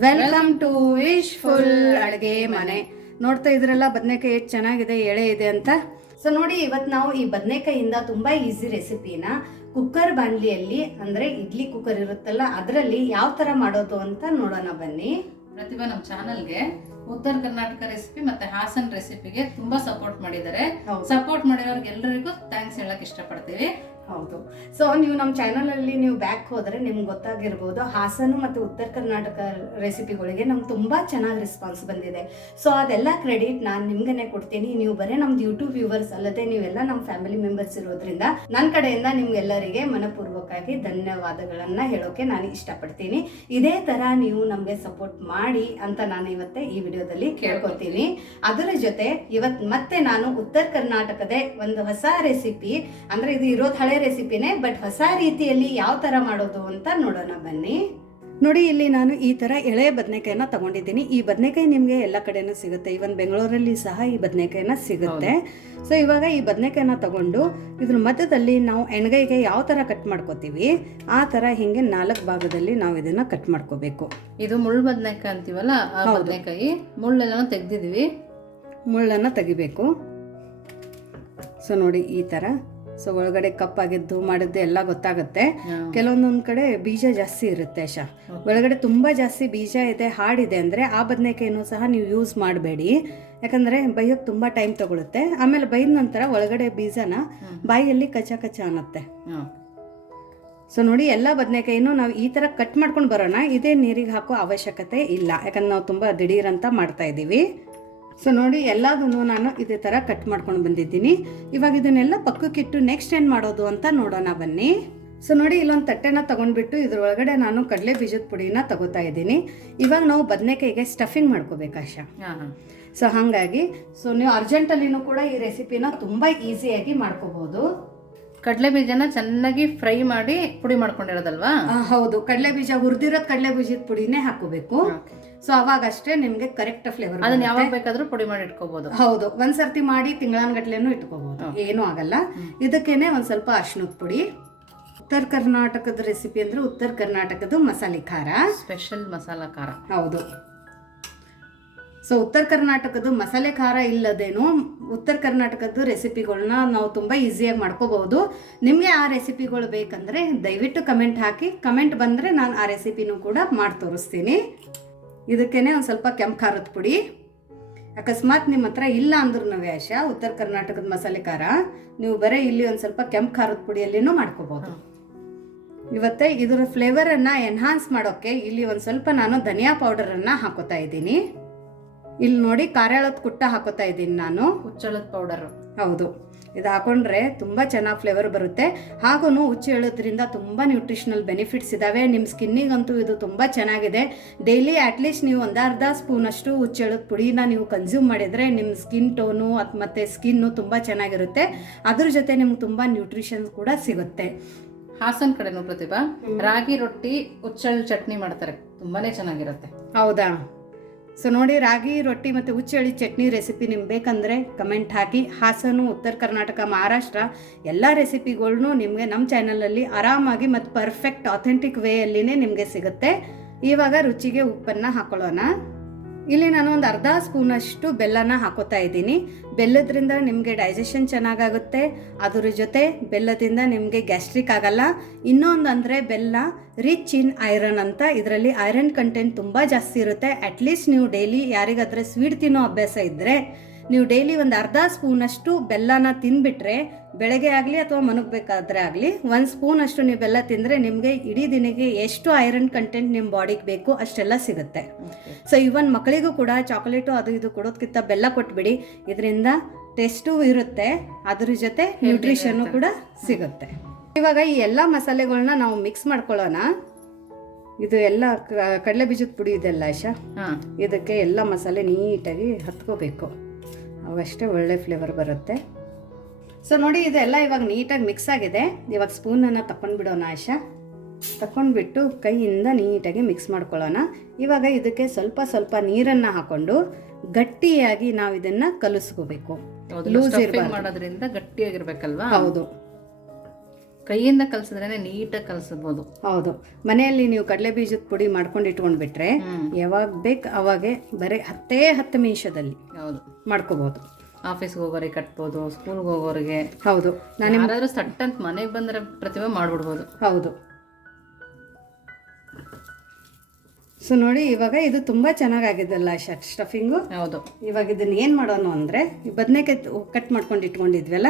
Welcome to wish full ಅಡುಗೆ ಮನೆ. ನೋಡ್ತಾ ಇದ್ರಲ್ಲ ಬದನೆಕಾಯಿ ಎಷ್ಟು ಚೆನ್ನಾಗಿದೆ ಎಳೆ ಇದೆ ಅಂತ. ಸೊ ನೋಡಿ ಇವತ್ತು ನಾವು ಈ ಬದನೆಕಾಯಿಂದ ತುಂಬಾ ಈಸಿ ರೆಸಿಪಿನ ಕುಕ್ಕರ್ ಬಾಂಡ್ಲಿಯಲ್ಲಿ ಅಂದರೆ ಇಡ್ಲಿ ಕುಕ್ಕರ್ ಇರುತ್ತಲ್ಲ ಅದರಲ್ಲಿ ಯಾವ ಥರ ಮಾಡೋದು ಅಂತ ನೋಡೋಣ ಬನ್ನಿ. ಪ್ರತಿಭಾ ನಮ್ಮ ಚಾನಲ್ಗೆ ಉತ್ತರ ಕರ್ನಾಟಕ ರೆಸಿಪಿ ಮತ್ತೆ ಹಾಸನ್ ರೆಸಿಪಿಗೆ ತುಂಬಾ ಸಪೋರ್ಟ್ ಮಾಡಿದ್ದಾರೆ. ಸಪೋರ್ಟ್ ಮಾಡಿರೋರ್ಗೆ ಎಲ್ಲರಿಗೂ ಥ್ಯಾಂಕ್ಸ್ ಹೇಳಕ್ ಇಷ್ಟಪಡ್ತೀವಿ. ಹೌದು. ಸೊ ನೀವು ನಮ್ಮ ಚಾನಲ್ ಅಲ್ಲಿ ನೀವು ಬ್ಯಾಕ್ ಹೋದ್ರೆ ನಿಮ್ಗೆ ಗೊತ್ತಾಗಿರ್ಬೋದು, ಹಾಸನ ಮತ್ತು ಉತ್ತರ ಕರ್ನಾಟಕ ರೆಸಿಪಿಗಳಿಗೆ ನಮ್ಗೆ ತುಂಬಾ ಚೆನ್ನಾಗಿ ರೆಸ್ಪಾನ್ಸ್ ಬಂದಿದೆ. ಸೊ ಅದೆಲ್ಲ ಕ್ರೆಡಿಟ್ ನಾನು ನಿಮ್ಗೆ ಕೊಡ್ತೀನಿ. ನೀವು ಬರೀ ನಮ್ದು ಯೂಟ್ಯೂಬ್ ವ್ಯೂವರ್ಸ್ ಅಲ್ಲದೆ ನೀವೆಲ್ಲ ನಮ್ಮ ಫ್ಯಾಮಿಲಿ ಮೆಂಬರ್ಸ್ ಇರೋದ್ರಿಂದ ನನ್ನ ಕಡೆಯಿಂದ ನಿಮ್ಗೆಲ್ಲರಿಗೆ ಮನಪೂರ್ವಕವಾಗಿ ಧನ್ಯವಾದಗಳನ್ನ ಹೇಳೋಕೆ ನಾನು ಇಷ್ಟಪಡ್ತೀನಿ. ಇದೇ ತರ ನೀವು ನಮಗೆ ಸಪೋರ್ಟ್ ಮಾಡಿ ಅಂತ ನಾನು ಇವತ್ತೇ ಈ ವಿಡಿಯೋದಲ್ಲಿ ಕೇಳ್ಕೊತೀನಿ. ಅದರ ಜೊತೆ ಇವತ್ ಮತ್ತೆ ನಾನು ಉತ್ತರ ಕರ್ನಾಟಕದ ಒಂದು ಹೊಸ ರೆಸಿಪಿ ಅಂದ್ರೆ ಇದು ಇರೋದು ಹಳೆ ರೆಸಿಪಿನೇ ಬಟ್ ಹೊಸ ರೀತಿಯಲ್ಲಿ ಯಾವ ತರ ಮಾಡೋದು ಅಂತ ನೋಡೋಣ ಬನ್ನಿ. ನೋಡಿ ಇಲ್ಲಿ ನಾನು ಈ ತರ ಎಳೆ ಬದನೆಕಾಯಿನ ತಗೊಂಡಿದ್ದೀನಿ. ಈ ಬದನೆಕಾಯಿ ನಿಮಗೆ ಎಲ್ಲ ಕಡೆನೂ ಸಿಗುತ್ತೆ. ಇವನ್ ಬೆಂಗಳೂರಲ್ಲಿ ಸಹ ಈ ಬದನೆಕಾಯಿನ ಸಿಗುತ್ತೆ. ಸೊ ಇವಾಗ ಈ ಬದನೆಕಾಯಿನ ತಗೊಂಡು ಇದ್ರ ಮಧ್ಯದಲ್ಲಿ ನಾವು ಎಣ್ಗೈಗೆ ಯಾವ ತರ ಕಟ್ ಮಾಡ್ಕೋತೀವಿ ಆ ತರ ಹಿಂಗೆ ನಾಲ್ಕು ಭಾಗದಲ್ಲಿ ನಾವು ಇದನ್ನ ಕಟ್ ಮಾಡ್ಕೋಬೇಕು. ಇದು ಮುಳ್ಳು ಬದನೆಕಾಯಿ ಅಂತೀವಲ್ಲ ಆ ಬದನೆಕಾಯಿ. ಮುಳ್ಳೆಲ್ಲ ತೆಗ್ದಿದೀವಿ ಮುಳ್ಳನ್ನು ತೆಗಿಬೇಕು. ಸೊ ನೋಡಿ ಈ ಥರ ಸೊ ಒಳಗಡೆ ಕಪ್ಪಾಗಿದ್ದು ಮಾಡಿದ್ದು ಎಲ್ಲ ಗೊತ್ತಾಗುತ್ತೆ. ಕೆಲವೊಂದೊಂದು ಕಡೆ ಬೀಜ ಜಾಸ್ತಿ ಇರುತ್ತೆ ಶಾ ಒಳಗಡೆ ತುಂಬಾ ಜಾಸ್ತಿ ಬೀಜ ಇದೆ ಹಾಡಿದೆ ಅಂದರೆ ಆ ಬದನೆಕಾಯಿನೂ ಸಹ ನೀವು ಯೂಸ್ ಮಾಡಬೇಡಿ. ಯಾಕಂದರೆ ಬೈಯೋಕ್ಕೆ ತುಂಬಾ ಟೈಮ್ ತಗೊಳುತ್ತೆ. ಆಮೇಲೆ ಬೈದ ನಂತರ ಒಳಗಡೆ ಬೀಜನ ಬಾಯಿಯಲ್ಲಿ ಕಚ್ಚ ಕಚ್ಚ ಅನ್ನತ್ತೆ. ಸೊ ನೋಡಿ ಎಲ್ಲ ಬದನೆಕಾಯಿನೂ ನಾವು ಈ ತರ ಕಟ್ ಮಾಡ್ಕೊಂಡು ಬರೋಣ. ಇದೇ ನೀರಿಗೆ ಹಾಕೋ ಅವಶ್ಯಕತೆ ಇಲ್ಲ. ಯಾಕಂದ್ರೆ ನಾವು ತುಂಬ ದಿಢೀರಂತ ಮಾಡ್ತಾ ಇದ್ದೀವಿ. ಸೊ ನೋಡಿ ಎಲ್ಲದನ್ನು ನಾನು ಇದೇ ಥರ ಕಟ್ ಮಾಡ್ಕೊಂಡು ಬಂದಿದ್ದೀನಿ. ಇವಾಗ ಇದನ್ನೆಲ್ಲ ಪಕ್ಕಕ್ಕಿಟ್ಟು ನೆಕ್ಸ್ಟ್ ಏನು ಮಾಡೋದು ಅಂತ ನೋಡೋಣ ಬನ್ನಿ. ಸೊ ನೋಡಿ ಇಲ್ಲೊಂದು ತಟ್ಟೆನ ತೊಗೊಂಡ್ಬಿಟ್ಟು ಇದ್ರೊಳಗಡೆ ನಾನು ಕಡಲೆ ಬೀಜದ ಪುಡಿನ ತಗೋತಾ ಇದ್ದೀನಿ. ಇವಾಗ ನಾವು ಬದನೆಕಾಯಿಗೆ ಸ್ಟಫಿಂಗ್ ಮಾಡ್ಕೋಬೇಕು ಆಶಾ. ಹಾ ಹಾ. ಸೊ ಹಾಗಾಗಿ ಸೊ ನೀವು ಅರ್ಜೆಂಟಲ್ಲಿನೂ ಕೂಡ ಈ ರೆಸಿಪಿನ ತುಂಬ ಈಸಿಯಾಗಿ ಮಾಡ್ಕೋಬಹುದು ಕಡಲೆ ಬೀಜನ ಚೆನ್ನಾಗಿ ಫ್ರೈ ಮಾಡಿ ಪುಡಿ ಮಾಡ್ಕೊಂಡಿರೋದಲ್ವಾ? ಹೌದು. ಕಡಲೆ ಬೀಜ ಹುರಿದಿರೋದು ಕಡಲೆ ಬೀಜದ ಪುಡಿನೇ ಹಾಕೋಬೇಕು ಸೊ ಅವಾಗ ಅಷ್ಟೇ ನಿಮ್ಗೆ ಕರೆಕ್ಟ್ ಫ್ಲೇವರ್ ಅದನ್ನ ಯಾವಾಗ ಬೇಕಾದ್ರೂ ಪುಡಿ ಮಾಡಿ ಇಟ್ಕೋಬಹುದು ಹೌದು ಒಂದ್ಸರ್ತಿ ಮಾಡಿ ತಿಂಗಳಾನ್ಗಟ್ಲೆನೂ ಇಟ್ಕೋಬಹುದು ಏನೂ ಆಗಲ್ಲ. ಇದಕ್ಕೇನೆ ಒಂದ್ ಸ್ವಲ್ಪ ಅರ್ಶಿನದ ಪುಡಿ. ಉತ್ತರ ಕರ್ನಾಟಕದ ರೆಸಿಪಿ ಅಂದ್ರೆ ಉತ್ತರ ಕರ್ನಾಟಕದ ಮಸಾಲೆ ಖಾರ. ಸ್ಪೆಷಲ್ ಮಸಾಲಾ ಖಾರ. ಹೌದು. ಸೊ ಉತ್ತರ ಕರ್ನಾಟಕದ ಮಸಾಲೆ ಖಾರ ಇಲ್ಲದೇನು ಉತ್ತರ ಕರ್ನಾಟಕದ ರೆಸಿಪಿಗಳನ್ನ ನಾವು ತುಂಬ ಈಸಿಯಾಗಿ ಮಾಡ್ಕೋಬಹುದು ನಿಮಗೆ ಆ ರೆಸಿಪಿಗಳು ಬೇಕಂದ್ರೆ ದಯವಿಟ್ಟು ಕಮೆಂಟ್ ಹಾಕಿ ಕಮೆಂಟ್ ಬಂದರೆ ನಾನು ಆ ರೆಸಿಪಿನೂ ಕೂಡ ಮಾಡಿ ತೋರಿಸ್ತೀನಿ ಇದಕ್ಕೇನೆ ಒಂದು ಸ್ವಲ್ಪ ಕೆಂಪು ಖಾರದ ಪುಡಿ. ಅಕಸ್ಮಾತ್ ನಿಮ್ಮ ಹತ್ರ ಇಲ್ಲ ಅಂದ್ರೂ ವ್ಯಾಶ ಉತ್ತರ ಕರ್ನಾಟಕದ ಮಸಾಲೆ ಖಾರ. ನೀವು ಬರೀ ಇಲ್ಲಿ ಒಂದು ಸ್ವಲ್ಪ ಕೆಂಪು ಖಾರದ ಪುಡಿಯಲ್ಲಿನೂ ಮಾಡ್ಕೋಬೋದು. ಇವತ್ತೆ ಇದರ ಫ್ಲೇವರನ್ನು ಎನ್ಹಾನ್ಸ್ ಮಾಡೋಕ್ಕೆ ಇಲ್ಲಿ ಒಂದು ಸ್ವಲ್ಪ ನಾನು ಧನಿಯಾ ಪೌಡರನ್ನು ಹಾಕೋತಾ ಇದ್ದೀನಿ. ಇಲ್ಲಿ ನೋಡಿ ಕಾರ್ಯಾಳದ ಕುಟ್ಟ ಹಾಕೋತಾ ಇದ್ದೀನಿ ನಾನು. ಹುಚ್ಚಳದ ಪೌಡರ್ ಹೌದು. ಇದು ಹಾಕೊಂಡ್ರೆ ತುಂಬ ಚೆನ್ನಾಗಿ ಫ್ಲೇವರ್ ಬರುತ್ತೆ. ಹಾಗೂ ಹುಚ್ಚು ಹೇಳೋದ್ರಿಂದ ತುಂಬ ನ್ಯೂಟ್ರಿಷನಲ್ ಬೆನಿಫಿಟ್ಸ್ ಇದ್ದಾವೆ ನಿಮ್ಮ ಸ್ಕಿನ್ನಿಗಂತೂ ಇದು ತುಂಬ ಚೆನ್ನಾಗಿದೆ. ಡೈಲಿ ಅಟ್ಲೀಸ್ಟ್ ನೀವು ಒಂದು ಅರ್ಧ ಸ್ಪೂನಷ್ಟು ಹೇಳೋದು ಪುಡಿನ ನೀವು ಕನ್ಸ್ಯೂಮ್ ಮಾಡಿದರೆ ನಿಮ್ಮ ಸ್ಕಿನ್ ಟೋನು ಅದು ಮತ್ತು ಸ್ಕಿನ್ನು ತುಂಬ ಚೆನ್ನಾಗಿರುತ್ತೆ. ಅದ್ರ ಜೊತೆ ನಿಮ್ಗೆ ತುಂಬ ನ್ಯೂಟ್ರಿಷನ್ಸ್ ಕೂಡ ಸಿಗುತ್ತೆ. ಹಾಸನ್ ಕಡೆನೂ ಪ್ರತಿಭಾ ರಾಗಿ ರೊಟ್ಟಿ ಹುಚ್ಚಳ ಚಟ್ನಿ ಮಾಡ್ತಾರೆ. ತುಂಬಾನೇ ಚೆನ್ನಾಗಿರುತ್ತೆ. ಹೌದಾ? ಸೊ ನೋಡಿ, ರಾಗಿ, ರೊಟ್ಟಿ ಮತ್ತು ಹುಚ್ಚಳಿ ಚಟ್ನಿ ರೆಸಿಪಿ ನಿಮ್ಗೆ ಬೇಕಂದರೆ ಕಮೆಂಟ್ ಹಾಕಿ. ಹಾಸನು, ಉತ್ತರ ಕರ್ನಾಟಕ, ಮಹಾರಾಷ್ಟ್ರ, ಎಲ್ಲ ರೆಸಿಪಿಗಳ್ನು ನಿಮಗೆ ನಮ್ಮ ಚಾನಲಲ್ಲಿ ಆರಾಮಾಗಿ ಮತ್ತು ಪರ್ಫೆಕ್ಟ್ ಅಥೆಂಟಿಕ್ ವೇಯಲ್ಲಿನೇ ನಿಮಗೆ ಸಿಗುತ್ತೆ. ಇವಾಗ ರುಚಿಗೆ ಉಪ್ಪನ್ನು ಹಾಕೊಳ್ಳೋಣ. ಇಲ್ಲಿ ನಾನು ಒಂದು ಅರ್ಧ ಸ್ಪೂನಷ್ಟು ಬೆಲ್ಲನ ಹಾಕೋತಾ ಇದ್ದೀನಿ. ಬೆಲ್ಲದ್ರಿಂದ ನಿಮಗೆ ಡೈಜೆಷನ್ ಚೆನ್ನಾಗಾಗುತ್ತೆ. ಅದರ ಜೊತೆ ಬೆಲ್ಲದಿಂದ ನಿಮಗೆ ಗ್ಯಾಸ್ಟ್ರಿಕ್ ಆಗಲ್ಲ. ಇನ್ನೊಂದು ಅಂದರೆ ಬೆಲ್ಲ ರಿಚ್ ಇನ್ ಐರನ್ ಅಂತ. ಇದರಲ್ಲಿ ಐರನ್ ಕಂಟೆಂಟ್ ತುಂಬ ಜಾಸ್ತಿ ಇರುತ್ತೆ. ಅಟ್ಲೀಸ್ಟ್ ನೀವು ಡೈಲಿ ಯಾರಿಗಾದ್ರೆ ಸ್ವೀಟ್ ತಿನ್ನೋ ಅಭ್ಯಾಸ ಇದ್ದರೆ ನೀವು ಡೈಲಿ ಒಂದು ಅರ್ಧ ಸ್ಪೂನಷ್ಟು ಬೆಲ್ಲನ ತಿಂದ್ಬಿಟ್ರೆ ಬೆಳಗ್ಗೆ ಆಗಲಿ ಅಥವಾ ಮನಗಬೇಕಾದ್ರೆ ಆಗಲಿ ಒಂದು ಸ್ಪೂನಷ್ಟು ನೀವು ಬೆಲ್ಲ ತಿಂದರೆ ನಿಮಗೆ ಇಡೀ ದಿನಕ್ಕೆ ಎಷ್ಟು ಐರನ್ ಕಂಟೆಂಟ್ ನಿಮ್ಮ ಬಾಡಿಗೆ ಬೇಕು ಅಷ್ಟೆಲ್ಲ ಸಿಗುತ್ತೆ. ಸೊ ಇವನ್ ಮಕ್ಕಳಿಗೂ ಕೂಡ ಚಾಕೊಲೇಟು ಅದು ಇದು ಕೊಡೋದಕ್ಕಿಂತ ಬೆಲ್ಲ ಕೊಟ್ಬಿಡಿ. ಇದರಿಂದ ಟೇಸ್ಟು ಇರುತ್ತೆ ಅದ್ರ ಜೊತೆ ನ್ಯೂಟ್ರಿಷನ್ನು ಕೂಡ ಸಿಗುತ್ತೆ. ಇವಾಗ ಈ ಎಲ್ಲ ಮಸಾಲೆಗಳನ್ನ ನಾವು ಮಿಕ್ಸ್ ಮಾಡ್ಕೊಳ್ಳೋಣ. ಇದು ಎಲ್ಲ ಕಡಲೆ ಬೀಜದ ಪುಡಿ ಇದೆಲ್ಲ ಆಶಾ ಹಾ. ಇದಕ್ಕೆ ಎಲ್ಲ ಮಸಾಲೆ ನೀಟಾಗಿ ಹತ್ಕೋಬೇಕು. ಅವಷ್ಟೇ ಒಳ್ಳೆ ಫ್ಲೇವರ್ ಬರುತ್ತೆ. ಸೊ ನೋಡಿ ಇದೆಲ್ಲ ಇವಾಗ ನೀಟಾಗಿ ಮಿಕ್ಸ್ ಆಗಿದೆ. ಇವಾಗ ಸ್ಪೂನನ್ನು ತಗೊಂಡ್ಬಿಡೋಣ ಆಶಾ. ತಗೊಂಡ್ಬಿಟ್ಟು ಕೈಯಿಂದ ನೀಟಾಗಿ ಮಿಕ್ಸ್ ಮಾಡ್ಕೊಳ್ಳೋಣ. ಇವಾಗ ಇದಕ್ಕೆ ಸ್ವಲ್ಪ ಸ್ವಲ್ಪ ನೀರನ್ನು ಹಾಕೊಂಡು ಗಟ್ಟಿಯಾಗಿ ನಾವು ಇದನ್ನು ಕಲಿಸ್ಕೋಬೇಕು ಲೂಸ್. ಮಾಡೋದ್ರಿಂದ ಗಟ್ಟಿಯಾಗಿರ್ಬೇಕಲ್ವಾ? ಹೌದು. ಕೈಯಿಂದ ಕಲ್ಸಿದ್ರೇನೆ ನೀಟಾಗಿ ಕಲಸಬಹುದು ಹೌದು. ಮನೆಯಲ್ಲಿ ನೀವು ಕಡಲೆ ಬೀಜದ ಪುಡಿ ಮಾಡ್ಕೊಂಡು ಇಟ್ಕೊಂಡ್ಬಿಟ್ರೆ ಯಾವಾಗ ಬೇಕು ಅವಾಗೆ ಬರೀ ಹತ್ತೇ ಹತ್ತು ನಿಮಿಷದಲ್ಲಿ ಹೌದು. ಮಾಡ್ಕೋಬಹುದು ಆಫೀಸ್ಗೆ ಹೋಗೋರಿಗೆ ಕಟ್ಬೋದು ಸ್ಕೂಲ್ಗೆ ಹೋಗೋರಿಗೆ. ಹೌದು. ನಾನು ಯಾರಾದರೂ ಸಟ್ ಅಂತ ಮನೆಗೆ ಬಂದ್ರೆ ಪ್ರತಿಭೆ ಮಾಡ್ಬಿಡ್ಬೋದು. ಹೌದು. ಸೊ ನೋಡಿ ಇವಾಗ ಇದು ತುಂಬಾ ಚೆನ್ನಾಗಾಗಿದೆಲ್ಲ ಶರ್ಟ್ ಸ್ಟಫಿಂಗು. ಹೌದು. ಇವಾಗ ಇದನ್ನ ಏನು ಮಾಡೋಣ ಅಂದ್ರೆ ಬದನೆಕಾಯಿ ಕಟ್ ಮಾಡ್ಕೊಂಡು ಇಟ್ಕೊಂಡಿದ್ವಲ್ಲ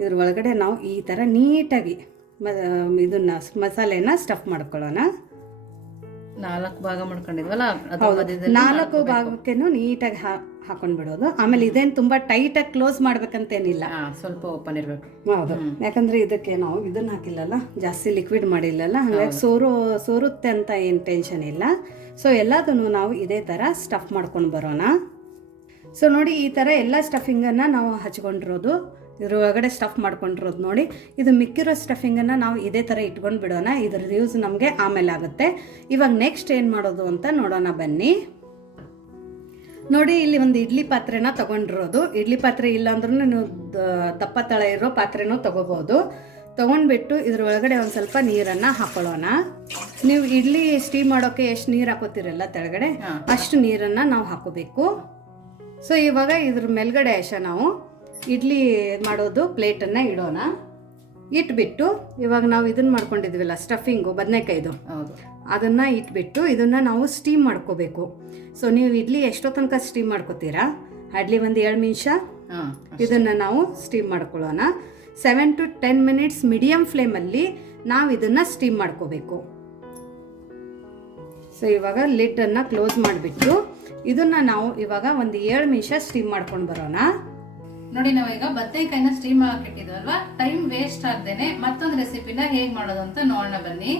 ಇದ್ರ ಒಳಗಡೆ ನಾವು ಈ ತರ ನೀಟಾಗಿ ಇದನ್ನ ಮಸಾಲೆನ ಸ್ಟಫ್ ಮಾಡ್ಕೊಳ್ಳೋಣ. ನಾಲ್ಕು ಭಾಗ ಮಾಡ್ಕೊಂಡಿದ್ವಲ್ಲ ನಾಲ್ಕು ಭಾಗಕ್ಕೇನು ನೀಟಾಗಿ ಹಾ ಹಾಕೊಂಡ್ಬಿಡೋದು. ಆಮೇಲೆ ಇದೇನು ತುಂಬಾ ಟೈಟಾಗಿ ಕ್ಲೋಸ್ ಮಾಡ್ಬೇಕಂತೇನಿಲ್ಲ. ಸ್ವಲ್ಪ ಓಪನ್ ಇರ್ಬೇಕು. ಹೌದು. ಯಾಕಂದ್ರೆ ಇದಕ್ಕೆ ನಾವು ಇದನ್ನ ಹಾಕಿಲ್ಲಲ್ಲ ಜಾಸ್ತಿ ಲಿಕ್ವಿಡ್ ಮಾಡಿಲ್ಲಲ್ಲ ಹಂಗಾಗಿ ಸೋರು ಸೋರುತ್ತೆ ಅಂತ ಏನು ಟೆನ್ಷನ್ ಇಲ್ಲ. ಸೊ ಎಲ್ಲದನ್ನು ನಾವು ಇದೇ ಥರ ಸ್ಟಫ್ ಮಾಡ್ಕೊಂಡು ಬರೋಣ. ಸೊ ನೋಡಿ ಈ ಥರ ಎಲ್ಲ ಸ್ಟಫಿಂಗನ್ನು ನಾವು ಹಚ್ಕೊಂಡಿರೋದು, ಇದ್ರ ಒಳಗಡೆ ಸ್ಟಫ್ ಮಾಡ್ಕೊಂಡಿರೋದು ನೋಡಿ. ಇದು ಮಿಕ್ಕಿರೋ ಸ್ಟಫಿಂಗನ್ನು ನಾವು ಇದೇ ಥರ ಇಟ್ಕೊಂಡು ಬಿಡೋಣ. ಇದ್ರ ಯೂಸ್ ನಮಗೆ ಆಮೇಲೆ ಆಗುತ್ತೆ. ಇವಾಗ ನೆಕ್ಸ್ಟ್ ಏನು ಮಾಡೋದು ಅಂತ ನೋಡೋಣ ಬನ್ನಿ. ನೋಡಿ, ಇಲ್ಲಿ ಒಂದು ಇಡ್ಲಿ ಪಾತ್ರೆನ ತಗೊಂಡಿರೋದು. ಇಡ್ಲಿ ಪಾತ್ರೆ ಇಲ್ಲ ಅಂದ್ರೂ ನೀವು ತಪ್ಪ ತಳ ಇರೋ ಪಾತ್ರೆನೂ ತಗೋಬೋದು. ತೊಗೊಂಡ್ಬಿಟ್ಟು ಇದ್ರ ಒಳಗಡೆ ಒಂದು ಸ್ವಲ್ಪ ನೀರನ್ನು ಹಾಕೊಳ್ಳೋಣ. ನೀವು ಇಡ್ಲಿ ಸ್ಟೀಮ್ ಮಾಡೋಕ್ಕೆ ಎಷ್ಟು ನೀರು ಹಾಕೋತಿರಲ್ಲ ತೆಳಗಡೆ ಅಷ್ಟು ನೀರನ್ನು ನಾವು ಹಾಕೋಬೇಕು. ಸೊ ಇವಾಗ ಇದ್ರ ಮೇಲ್ಗಡೆ ಅಶ ನಾವು ಇಡ್ಲಿ ಮಾಡೋದು ಪ್ಲೇಟನ್ನು ಇಡೋಣ. ಇಟ್ಬಿಟ್ಟು ಇವಾಗ ನಾವು ಇದನ್ನು ಮಾಡ್ಕೊಂಡಿದ್ವಲ್ಲ ಸ್ಟಫಿಂಗು ಬದನೆಕಾಯ್ದು. ಅದನ್ನು ಇಟ್ಬಿಟ್ಟು ಇದನ್ನು ನಾವು ಸ್ಟೀಮ್ ಮಾಡ್ಕೋಬೇಕು. ಸೊ ನೀವು ಇಡ್ಲಿ ಎಷ್ಟೋ ತನಕ ಸ್ಟೀಮ್ ಮಾಡ್ಕೋತೀರಾ? ಅಡ್ಲಿ ಒಂದು ಏಳು ನಿಮಿಷ. ಇದನ್ನು ನಾವು ಸ್ಟೀಮ್ ಮಾಡ್ಕೊಳ್ಳೋಣ. Seven to ten minutes medium ಫ್ಲೇಮಲ್ಲಿ ನಾವು ಇದನ್ನು ಸ್ಟೀಮ್ ಮಾಡ್ಕೋಬೇಕು. ಸೊ ಇವಾಗ ಲಿಟ್ಟನ್ನು ಕ್ಲೋಸ್ ಮಾಡಿಬಿಟ್ಟು ಇದನ್ನು ನಾವು ಇವಾಗ ಒಂದು ಏಳು ನಿಮಿಷ ಸ್ಟೀಮ್ ಮಾಡ್ಕೊಂಡು ಬರೋಣ. ನೋಡಿ ನಾವೀಗ ಬದನೆಕಾಯಿನ ಸ್ಟೀಮ್ ಹಾಕಿಟ್ಟಿದ್ವಲ್ವಾ ಟೈಮ್ ವೇಸ್ಟ್ ಆಗ್ದೇನೆ ಮತ್ತೊಂದು ರೆಸಿಪಿನ ಹೇಗ್ ಮಾಡೋದು ಅಂತ ನೋಡೋಣ ಬನ್ನಿ.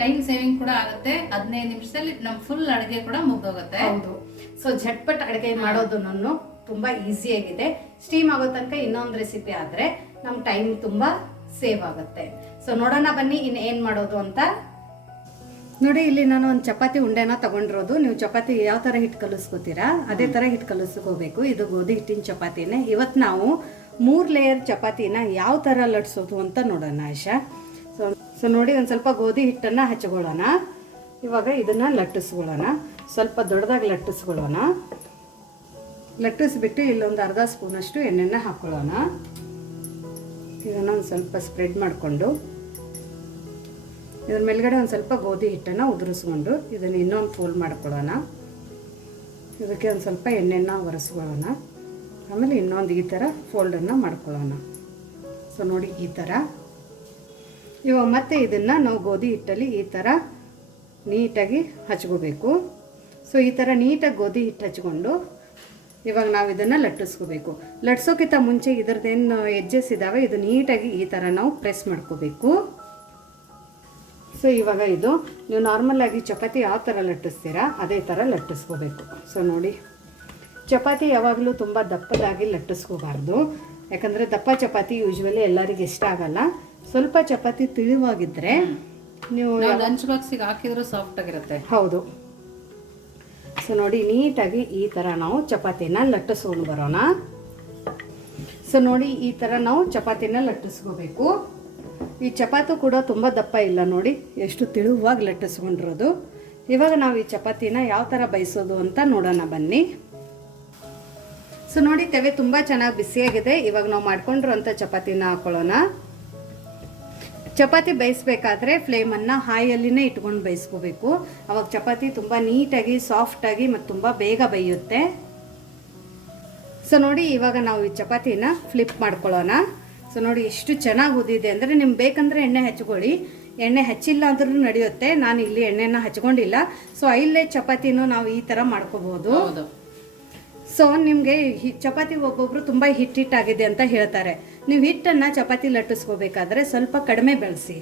ಟೈಮ್ ಸೇವಿಂಗ್ ಕೂಡ ಆಗುತ್ತೆ. ಹದಿನೈದು ನಿಮಿಷದಲ್ಲಿ ನಮ್ಮ ಫುಲ್ ಅಡುಗೆ ಕೂಡ ಮುಗ್ದೋಗುತ್ತೆ. ಹೌದು. ಸೊ ಝಟ್ಪಟ್ ಅಡುಗೆ ಮಾಡೋದನ್ನು ತುಂಬ ಈಸಿಯಾಗಿದೆ ಸ್ಟೀಮ್ ಆಗೋ ತನಕ ಇನ್ನೊಂದು ರೆಸಿಪಿ ಆದರೆ ನಮ್ಮ ಟೈಮ್ ತುಂಬ ಸೇವ್ ಆಗುತ್ತೆ. ಸೊ ನೋಡೋಣ ಬನ್ನಿ ಇನ್ನು ಏನು ಮಾಡೋದು ಅಂತ. ನೋಡಿ, ಇಲ್ಲಿ ನಾನು ಒಂದು ಚಪಾತಿ ಉಂಡೆನ ತಗೊಂಡಿರೋದು. ನೀವು ಚಪಾತಿ ಯಾವ ಥರ ಹಿಟ್ಟು ಕಲಿಸ್ಕೋತೀರಾ? ಅದೇ ಥರ ಹಿಟ್ಟು ಕಲಿಸ್ಕೋಬೇಕು. ಇದು ಗೋಧಿ ಹಿಟ್ಟಿನ ಚಪಾತಿನೇ. ಇವತ್ತು ನಾವು ಮೂರು ಲೇಯರ್ ಚಪಾತಿನ ಯಾವ ಥರ ಲಟ್ಸೋದು ಅಂತ ನೋಡೋಣ ಆಶಾ ಸೊ ಸೊ ನೋಡಿ, ಒಂದು ಸ್ವಲ್ಪ ಗೋಧಿ ಹಿಟ್ಟನ್ನು ಹಚ್ಕೊಳ್ಳೋಣ. ಇವಾಗ ಇದನ್ನು ಲಟ್ಟಿಸ್ಕೊಳ್ಳೋಣ. ಸ್ವಲ್ಪ ದೊಡ್ಡದಾಗಿ ಲಟ್ಟಿಸ್ಕೊಳ್ಳೋಣ. ಲಟ್ಟಿಸ್ಬಿಟ್ಟು ಇಲ್ಲೊಂದು ಅರ್ಧ ಸ್ಪೂನಷ್ಟು ಎಣ್ಣೆನ ಹಾಕ್ಕೊಳ್ಳೋಣ ಇದನ್ನು ಒಂದು ಸ್ವಲ್ಪ ಸ್ಪ್ರೆಡ್ ಮಾಡಿಕೊಂಡು ಇದ್ರ ಮೇಲ್ಗಡೆ ಒಂದು ಸ್ವಲ್ಪ ಗೋಧಿ ಹಿಟ್ಟನ್ನು ಉದುರಿಸ್ಕೊಂಡು ಇದನ್ನು ಇನ್ನೊಂದು ಫೋಲ್ಡ್ ಮಾಡ್ಕೊಳ್ಳೋಣ. ಇದಕ್ಕೆ ಒಂದು ಸ್ವಲ್ಪ ಎಣ್ಣೆನ ಒರೆಸ್ಕೊಳ್ಳೋಣ. ಆಮೇಲೆ ಇನ್ನೊಂದು ಈ ಥರ ಫೋಲ್ಡನ್ನು ಮಾಡ್ಕೊಳ್ಳೋಣ. ಸೊ ನೋಡಿ ಈ ಥರ ಇವಾಗ ಮತ್ತೆ ಇದನ್ನು ನಾವು ಗೋಧಿ ಹಿಟ್ಟಲ್ಲಿ ಈ ಥರ ನೀಟಾಗಿ ಹಚ್ಕೋಬೇಕು. ಸೊ ಈ ಥರ ನೀಟಾಗಿ ಗೋಧಿ ಹಿಟ್ಟು ಹಚ್ಕೊಂಡು ಇವಾಗ ನಾವು ಇದನ್ನು ಲಟ್ಟಿಸ್ಕೋಬೇಕು. ಲಟ್ಸೋಕ್ಕಿಂತ ಮುಂಚೆ ಇದ್ರದ್ದೇನು ಎಜ್ಜಸ್ ಇದಾವೆ ಇದು ನೀಟಾಗಿ ಈ ಥರ ನಾವು ಪ್ರೆಸ್ ಮಾಡ್ಕೋಬೇಕು. ಸೊ ಇವಾಗ ಇದು ನೀವು ನಾರ್ಮಲ್ ಆಗಿ ಚಪಾತಿ ಯಾವ ಥರ ಲಟ್ಟಿಸ್ತೀರಾ ಅದೇ ಥರ ಲಟ್ಟಿಸ್ಕೋಬೇಕು. ಸೊ ನೋಡಿ. ಚಪಾತಿ ಯಾವಾಗಲೂ ತುಂಬ ದಪ್ಪದಾಗಿ ಲಟ್ಟಿಸ್ಕೋಬಾರ್ದು. ಯಾಕಂದರೆ ದಪ್ಪ ಚಪಾತಿ ಯೂಶ್ವಲಿ ಎಲ್ಲರಿಗೆ ಇಷ್ಟ ಆಗಲ್ಲ. ಸ್ವಲ್ಪ ಚಪಾತಿ ತಿಳಿವಾಗಿದ್ದರೆ ನೀವು ನಾವು ಲಂಚ್ ಬಾಕ್ಸಿಗೆ ಹಾಕಿದ್ರು ಸಾಫ್ಟ್ ಆಗಿರುತ್ತೆ. ಹೌದು. ಸೊ ನೋಡಿ, ನೀಟಾಗಿ ಈ ಥರ ನಾವು ಚಪಾತಿನ ಲಟ್ಟಿಸ್ಕೊಂಡು ಬರೋಣ. ಸೊ ನೋಡಿ, ಈ ಥರ ನಾವು ಚಪಾತಿನ ಲಟ್ಟಿಸ್ಕೋಬೇಕು. ಈ ಚಪಾತಿ ಕೂಡ ತುಂಬ ದಪ್ಪ ಇಲ್ಲ ನೋಡಿ, ಎಷ್ಟು ತಿಳುವಾಗಿ ಲಟ್ಟಿಸ್ಕೊಂಡಿರೋದು. ಇವಾಗ ನಾವು ಈ ಚಪಾತಿನ ಯಾವ ಥರ ಬಯಸೋದು ಅಂತ ನೋಡೋಣ ಬನ್ನಿ. ಸೊ ನೋಡಿ, ತೆವೆ ತುಂಬ ಚೆನ್ನಾಗಿ ಬಿಸಿಯಾಗಿದೆ. ಇವಾಗ ನಾವು ಮಾಡ್ಕೊಂಡಿರೋಂಥ ಚಪಾತಿನ ಹಾಕೊಳ್ಳೋಣ. ಚಪಾತಿ ಬೇಯಿಸ್ಬೇಕಾದ್ರೆ ಫ್ಲೇಮನ್ನು ಹಾಯಲ್ಲಿನೇ ಇಟ್ಕೊಂಡು ಬೇಯಿಸ್ಕೋಬೇಕು. ಅವಾಗ ಚಪಾತಿ ತುಂಬ ನೀಟಾಗಿ ಸಾಫ್ಟಾಗಿ ಮತ್ತು ತುಂಬ ಬೇಗ ಬೇಯುತ್ತೆ. ಸೊ ನೋಡಿ, ಇವಾಗ ನಾವು ಈ ಚಪಾತಿನ ಫ್ಲಿಪ್ ಮಾಡ್ಕೊಳ್ಳೋಣ. ಸೊ ನೋಡಿ, ಎಷ್ಟು ಚೆನ್ನಾಗಿ ಉದಿದೆ ಅಂದರೆ ನಿಮ್ಗೆ ಬೇಕಂದರೆ ಎಣ್ಣೆ ಹಚ್ಕೊಳ್ಳಿ. ಎಣ್ಣೆ ಹಚ್ಚಿಲ್ಲ ಅಂದ್ರೂ ನಡೆಯುತ್ತೆ. ನಾನು ಇಲ್ಲಿ ಎಣ್ಣೆನ ಹಚ್ಕೊಂಡಿಲ್ಲ. ಸೊ ಇಲ್ಲೇ ಚಪಾತಿನೂ ನಾವು ಈ ಥರ ಮಾಡ್ಕೋಬಹುದು ಹೌದು. ಸೊ ನಿಮಗೆ ಚಪಾತಿ ಒಬ್ಬೊಬ್ರು ತುಂಬ ಹಿಟ್ ಹಿಟ್ಟಾಗಿದೆ ಅಂತ ಹೇಳ್ತಾರೆ. ನೀವು ಹಿಟ್ಟನ್ನು ಚಪಾತಿ ಲಟ್ಟಿಸ್ಕೋಬೇಕಾದ್ರೆ ಸ್ವಲ್ಪ ಕಡಿಮೆ ಬೆಳೆಸಿ.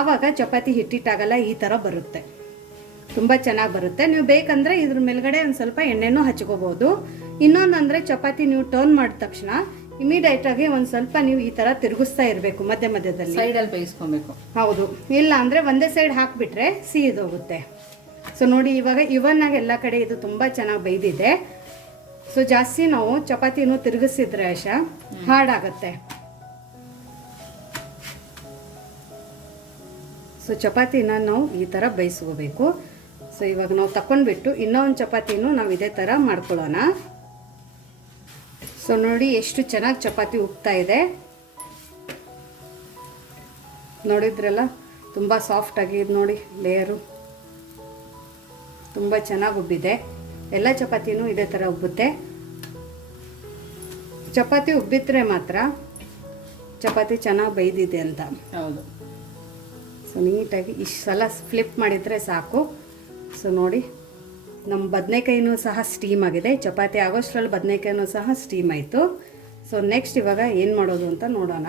ಆವಾಗ ಚಪಾತಿ ಹಿಟ್ಟಿಟ್ಟಾಗಲ್ಲ ಈ ಥರ ಬರುತ್ತೆ. ತುಂಬ ಚೆನ್ನಾಗಿ ಬರುತ್ತೆ. ನೀವು ಬೇಕಂದರೆ ಇದ್ರ ಮೇಲ್ಗಡೆ ಒಂದು ಸ್ವಲ್ಪ ಎಣ್ಣೆನೂ ಹಚ್ಕೋಬೋದು. ಇನ್ನೊಂದಂದರೆ ಚಪಾತಿ ನೀವು ಟರ್ನ್ ಮಾಡಿದ ತಕ್ಷಣ ಇಮಿಡಿಯೇಟಾಗಿ ಒಂದು ಸ್ವಲ್ಪ ನೀವು ಈ ಥರ ತಿರುಗಿಸ್ತಾ ಇರಬೇಕು ಮಧ್ಯ ಮಧ್ಯದಲ್ಲಿ. ಸೈಡಲ್ಲಿ ಬೇಯಿಸ್ಕೊಬೇಕು. ಹೌದು. ಇಲ್ಲ ಅಂದರೆ ಒಂದೇ ಸೈಡ್ ಹಾಕಿಬಿಟ್ರೆ ಸಿಹಿದೋಗುತ್ತೆ ಸೊ ನೋಡಿ ಇವಾಗ ಇವನ್ ಆಗಿ ಎಲ್ಲ ಕಡೆ ಇದು ತುಂಬ ಚೆನ್ನಾಗಿ ಬೈದಿದೆ ಸೊ ಜಾಸ್ತಿ ನಾವು ಚಪಾತಿನೂ ತಿರುಗಿಸಿದ್ರೆ ಆಶಾ ಹಾರ್ಡಾಗತ್ತೆ ಸೊ ಚಪಾತಿನ ನಾವು ಈ ಥರ ಬೇಯಿಸ್ಕೋಬೇಕು. ಸೊ ಇವಾಗ ನಾವು ತಕೊಂಡ್ಬಿಟ್ಟು ಇನ್ನೊಂದು ಚಪಾತಿನೂ ನಾವು ಇದೇ ಥರ ಮಾಡ್ಕೊಳ್ಳೋಣ. ಸೊ ನೋಡಿ ಎಷ್ಟು ಚೆನ್ನಾಗಿ ಚಪಾತಿ ಉಗ್ತಾ ಇದೆ. ನೋಡಿದ್ರಲ್ಲ? ತುಂಬ ಸಾಫ್ಟಾಗಿ ಇದು ನೋಡಿ ಲೇಯರು ತುಂಬ ಚೆನ್ನಾಗಿ ಉಬ್ಬಿದೆ. ಎಲ್ಲ ಚಪಾತಿನೂ ಇದೇ ಥರ ಉಬ್ಬುತ್ತೆ. ಚಪಾತಿ ಉಬ್ಬಿದ್ರೆ ಮಾತ್ರ ಚಪಾತಿ ಚೆನ್ನಾಗಿ ಬೈದಿದೆ ಅಂತ. ಹೌದು. ಸೊ ನೀಟಾಗಿ ಇಷ್ಟು ಸಲ ಫ್ಲಿಪ್ ಮಾಡಿದರೆ ಸಾಕು. ಸೊ ನೋಡಿ ನಮ್ಮ ಬದನೆಕಾಯಿನೂ ಸಹ ಸ್ಟೀಮ್ ಆಗಿದೆ. ಚಪಾತಿ ಆಗೋಷ್ಟರಲ್ಲಿ ಬದನೆಕಾಯಿನೂ ಸಹ ಸ್ಟೀಮ್ ಆಯಿತು. ಸೊ ನೆಕ್ಸ್ಟ್ ಇವಾಗ ಏನು ಮಾಡೋದು ಅಂತ ನೋಡೋಣ.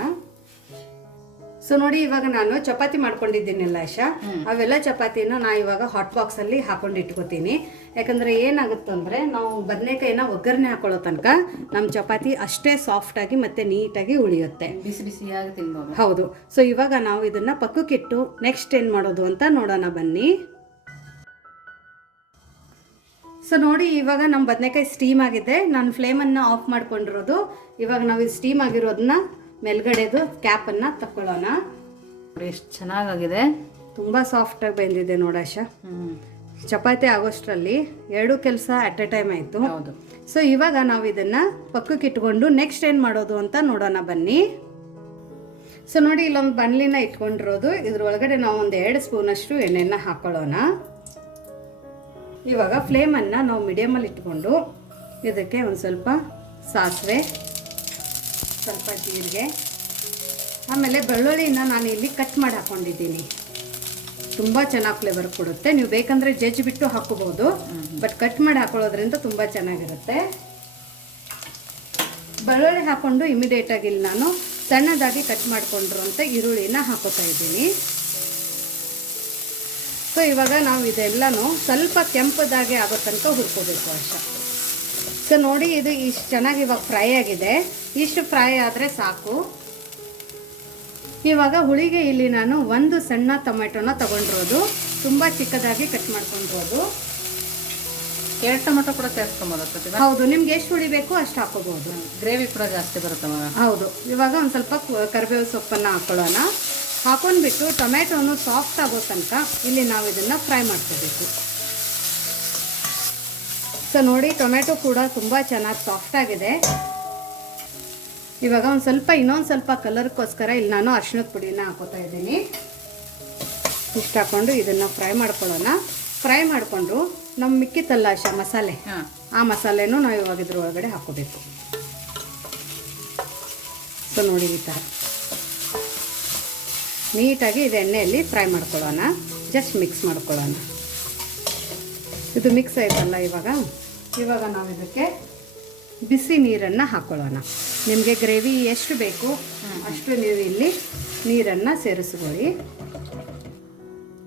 ಸೊ ನೋಡಿ ಇವಾಗ ನಾನು ಚಪಾತಿ ಮಾಡ್ಕೊಂಡಿದ್ದೀನಲ್ಲ ಆಶಾ. ಅವೆಲ್ಲ ಚಪಾತಿನ ನಾ ಇವಾಗ ಹಾಟ್ ಬಾಕ್ಸಲ್ಲಿ ಹಾಕೊಂಡು ಇಟ್ಕೋತೀನಿ. ಯಾಕಂದರೆ ಏನಾಗುತ್ತಂದ್ರೆ ನಾವು ಬದನೆಕಾಯಿನ ಒಗ್ಗರಣೆ ಹಾಕೊಳ್ಳೋ ತನಕ ನಮ್ಮ ಚಪಾತಿ ಅಷ್ಟೇ ಸಾಫ್ಟಾಗಿ ಮತ್ತು ನೀಟಾಗಿ ಉಳಿಯುತ್ತೆ. ಬಿಸಿ ಬಿಸಿಯಾಗಿ ತಿನ್ಬೋದು. ಹೌದು. ಸೊ ಇವಾಗ ನಾವು ಇದನ್ನ ಪಕ್ಕಕ್ಕಿಟ್ಟು ನೆಕ್ಸ್ಟ್ ಏನು ಮಾಡೋದು ಅಂತ ನೋಡೋಣ ಬನ್ನಿ. ಸೊ ನೋಡಿ ಇವಾಗ ನಮ್ಮ ಬದನೆಕಾಯಿ ಸ್ಟೀಮ್ ಆಗಿದೆ. ನಾನು ಫ್ಲೇಮನ್ನು ಆಫ್ ಮಾಡ್ಕೊಂಡಿರೋದು. ಇವಾಗ ನಾವು ಇದು ಸ್ಟೀಮ್ ಆಗಿರೋದನ್ನ ಮೇಲ್ಗಡೆದು ಕ್ಯಾಪನ್ನು ತಕ್ಕೊಳ್ಳೋಣ. ಎಷ್ಟು ಚೆನ್ನಾಗಾಗಿದೆ. ತುಂಬ ಸಾಫ್ಟಾಗಿ ಬೆಂದಿದೆ ನೋಡಾಶ ಚಪಾತಿ ಆಗೋಷ್ಟರಲ್ಲಿ ಎರಡು ಕೆಲಸ ಅಟ್ ಎ ಟೈಮ್ ಆಯಿತು. ಹೌದು. ಸೊ ಇವಾಗ ನಾವು ಇದನ್ನ ಪಕ್ಕಕ್ಕೆ ಇಟ್ಕೊಂಡು ನೆಕ್ಸ್ಟ್ ಏನು ಮಾಡೋದು ಅಂತ ನೋಡೋಣ ಬನ್ನಿ. ಸೊ ನೋಡಿ ಇಲ್ಲೊಂದು ಬನ್ಲಿನ ಇಟ್ಕೊಂಡಿರೋದು. ಇದ್ರೊಳಗಡೆ ನಾವು ಒಂದು ಎರಡು ಸ್ಪೂನಷ್ಟು ಎಣ್ಣೆನ ಹಾಕೊಳ್ಳೋಣ. ಇವಾಗ ಫ್ಲೇಮನ್ನು ನಾವು ಮೀಡಿಯಮಲ್ಲಿ ಇಟ್ಕೊಂಡು ಇದಕ್ಕೆ ಒಂದು ಸ್ವಲ್ಪ ಸಾಸಿವೆ ಸ್ವಲ್ಪ ಜೀರಿಗೆ. ಆಮೇಲೆ ಬೆಳ್ಳುಳ್ಳಿನ ನಾನು ಇಲ್ಲಿ ಕಟ್ ಮಾಡಿ ಹಾಕೊಂಡಿದ್ದೀನಿ. ತುಂಬ ಚೆನ್ನಾಗಿ ಫ್ಲೇವರ್ ಕೊಡುತ್ತೆ. ನೀವು ಬೇಕಂದರೆ ಜಜ್ಜಿ ಬಿಟ್ಟು ಹಾಕೋಬೋದು ಬಟ್ ಕಟ್ ಮಾಡಿ ಹಾಕೊಳ್ಳೋದ್ರಿಂದ ತುಂಬ ಚೆನ್ನಾಗಿರುತ್ತೆ. ಬೆಳ್ಳುಳ್ಳಿ ಹಾಕ್ಕೊಂಡು ಇಮಿಡಿಯೇಟ್ ಆಗಿ ಇಲ್ಲಿ ನಾನು ಸಣ್ಣದಾಗಿ ಕಟ್ ಮಾಡಿಕೊಂಡಿರುವಂಥ ಈರುಳ್ಳಿನ ಹಾಕೋತಾ ಇದ್ದೀನಿ. ಸೊ ಇವಾಗ ನಾವು ಇದೆಲ್ಲನೂ ಸ್ವಲ್ಪ ಕೆಂಪದಾಗಿ ಆಗೋ ತನಕ ಹುರ್ಕೋಬೇಕು ಅಷ್ಟೇ ಸೊ ನೋಡಿ ಇದು ಇಷ್ಟು ಚೆನ್ನಾಗಿ ಇವಾಗ ಫ್ರೈ ಆಗಿದೆ. ಇಷ್ಟು ಫ್ರೈ ಆದರೆ ಸಾಕು. ಇವಾಗ ಹುಳಿಗೆ ಇಲ್ಲಿ ನಾನು ಒಂದು ಸಣ್ಣ ಟೊಮೆಟೊನ ತಗೊಂಡಿರೋದು. ತುಂಬ ಚಿಕ್ಕದಾಗಿ ಕಟ್ ಮಾಡ್ಕೊಂಡಿರೋದು. ಎರಡು ಟೊಮೆಟೊ ಕೂಡ ಸೇರಿಸ್ಕೊಬೋದು ಹೌದು ನಿಮ್ಗೆ ಎಷ್ಟು ಹುಳಿ ಬೇಕು ಅಷ್ಟು ಹಾಕೋಬಹುದು. ಗ್ರೇವಿ ಕೂಡ ಜಾಸ್ತಿ ಬರುತ್ತೆ ಹೌದು ಇವಾಗ ಒಂದು ಸ್ವಲ್ಪ ಕರಿಬೇವು ಸೊಪ್ಪನ್ನು ಹಾಕೊಳ್ಳೋಣ. ಹಾಕೊಂಡ್ಬಿಟ್ಟು ಟೊಮೆಟೊನು ಸಾಫ್ಟ್ ಆಗೋ ತನಕ ಇಲ್ಲಿ ನಾವು ಇದನ್ನು ಫ್ರೈ ಮಾಡ್ಕೋಬೇಕು. ಸೊ ನೋಡಿ ಟೊಮೆಟೊ ಕೂಡ ತುಂಬ ಚೆನ್ನಾಗಿ ಸಾಫ್ಟ್ ಆಗಿದೆ. ಇವಾಗ ಒಂದು ಸ್ವಲ್ಪ ಇನ್ನೊಂದು ಸ್ವಲ್ಪ ಕಲರ್ಗೋಸ್ಕರ ಇಲ್ಲಿ ನಾನು ಅರಿಶಿಣದ ಪುಡಿನ ಹಾಕೋತಾ ಇದ್ದೀನಿ. ಇಷ್ಟು ಹಾಕ್ಕೊಂಡು ಇದನ್ನು ಫ್ರೈ ಮಾಡ್ಕೊಳ್ಳೋಣ. ಫ್ರೈ ಮಾಡಿಕೊಂಡು ನಮ್ಮ ಮಿಕ್ಕಿತ್ತಲ್ಲ ಶ ಮಸಾಲೆ ಹಾಂ. ಆ ಮಸಾಲೆನೂ ನಾವು ಇವಾಗ ಇದ್ರ ಒಳಗಡೆ ಹಾಕೋಬೇಕು. ಸೊ ನೋಡಿ ಈ ಥರ ನೀಟಾಗಿ ಇದು ಎಣ್ಣೆಯಲ್ಲಿ ಫ್ರೈ ಮಾಡ್ಕೊಳ್ಳೋಣ. ಜಸ್ಟ್ ಮಿಕ್ಸ್ ಮಾಡ್ಕೊಳ್ಳೋಣ. ಇದು ಮಿಕ್ಸ್ ಆಯ್ತಲ್ಲ ಇವಾಗ? ಇವಾಗ ನಾವು ಇದಕ್ಕೆ ಬಿಸಿ ನೀರನ್ನು ಹಾಕ್ಕೊಳ್ಳೋಣ ನಿಮಗೆ ಗ್ರೇವಿ ಎಷ್ಟು ಬೇಕು ಅಷ್ಟು ನೀವು ಇಲ್ಲಿ ನೀರನ್ನು ಸೇರಿಸ್ಕೊಳ್ಳಿ.